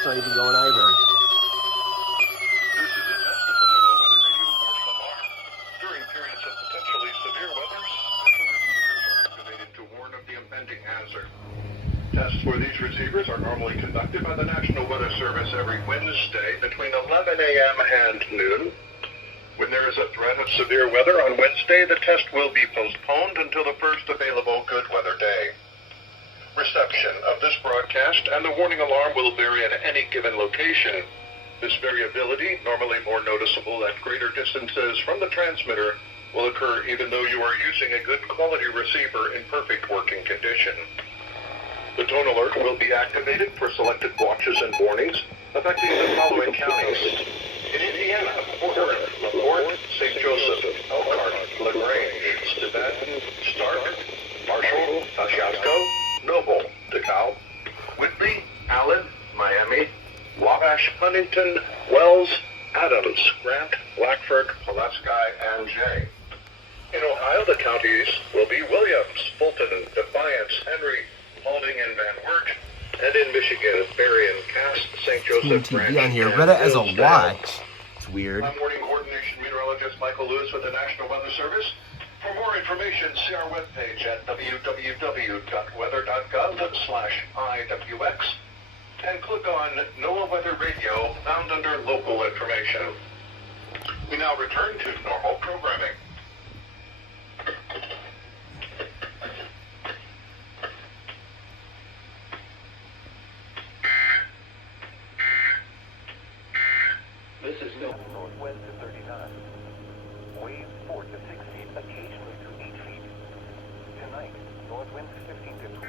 It's not even going either. This is a test of the NOAA weather radio warning alarm. During periods of potentially severe weather, special receivers are activated to warn of the impending hazard. Tests for these receivers are normally conducted by the National Weather Service every Wednesday between 11 a.m. and noon. When there is a threat of severe weather on Wednesday, the test will be postponed until the first available good weather day. Reception of this broadcast and the warning alarm will vary at any given location. This variability, normally more noticeable at greater distances from the transmitter, will occur even though you are using a good quality receiver in perfect working condition. The tone alert will be activated for selected watches and warnings affecting the following counties. In Indiana, Porter, LaPorte, St. Joseph, Elkhart, LaGrange, Steuben, Stark, Marshall, Kosciuszko, Noble, DeKalb, Whitby, Allen, Miami, Wabash, Huntington, Wells, Adams, Grant, Blackford, Pulaski, and Jay. In Ohio, the counties will be Williams, Fulton, Defiance, Henry, Paulding, and Van Wert. And in Michigan, Berrien, Cass, St. Joseph, TV on here. Read it as a watch. It's weird. I'm Morning Coordination Meteorologist Michael Lewis with the National Weather Service. For more information, see our webpage at www.weather.gov/IWX and click on NOAA Weather Radio found under Local Information. We now return to normal programming. This is northwest to 39. Waves 4 to 6 feet, occasionally to 8 feet. Tonight, north winds 15 to 20.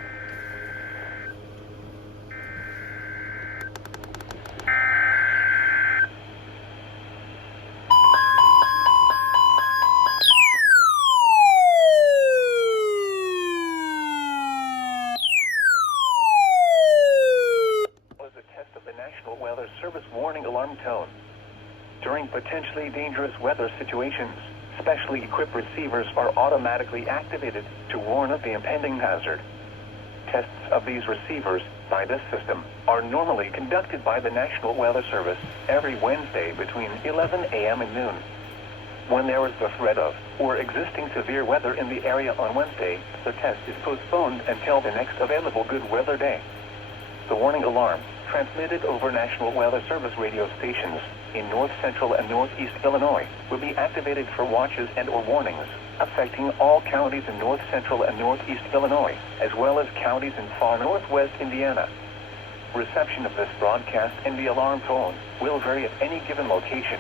Was a test of the National Weather Service warning alarm tone. During potentially dangerous weather situations, specially equipped receivers are automatically activated to warn of the impending hazard. Tests of these receivers by this system are normally conducted by the National Weather Service every Wednesday between 11 a.m. and noon. When there is the threat of or existing severe weather in the area on Wednesday, the test is postponed until the next available good weather day. The warning alarm, transmitted over National Weather Service radio stations in north central and northeast Illinois, will be activated for watches and or warnings affecting all counties in north central and northeast Illinois, as well as counties in far northwest Indiana. Reception of this broadcast and the alarm tone will vary at any given location.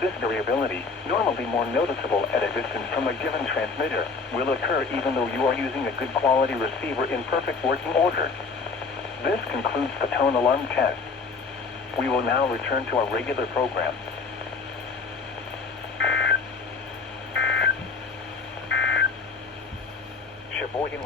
This variability, normally more noticeable at a distance from a given transmitter, will occur even though you are using a good quality receiver in perfect working order. This concludes the tone alarm test. We will now return to our regular program. Sheboygan,